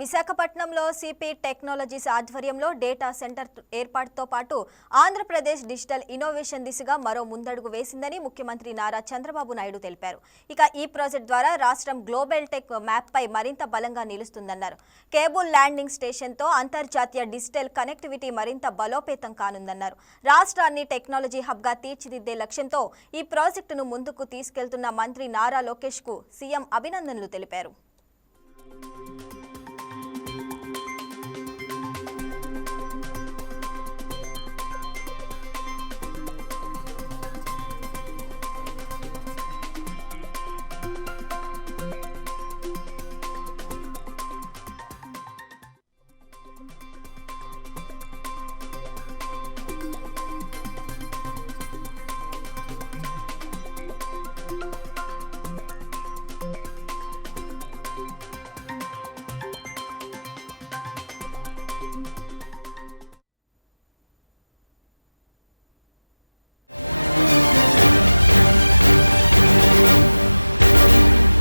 విశాఖపట్నంలో CP technologies ఆధ్వర్యంలో data centre ఏర్పాటుతో పాటు ఆంధ్రప్రదేశ్ డిజిటల్ ఇన్నోవేషన్ దిశగా మరో ముందడుగు వేసిందని ముఖ్యమంత్రి నారా చంద్రబాబు నాయుడు తెలిపారు. ఈ ప్రాజెక్ట్ ద్వారా రాష్ట్రం గ్లోబల్ టెక్ మ్యాప్ పై మరింత బలంగా నిలుస్తుందన్నారు. కేబుల్ ల్యాండింగ్ స్టేషన్ తో అంతర్జాతీయ డిజిటల్ కనెక్టివిటీ మరింత బలోపేతం కానుందన్నారు. రాష్ట్రాన్ని టెక్నాలజీ హబ్ గా తీర్చిదిద్దే లక్ష్యంతో ఈ ప్రాజెక్టును ముందుకు తీసుకెళ్తున్న మంత్రి నారా లోకేష్ కు సీఎం అభినందనలు తెలిపారు.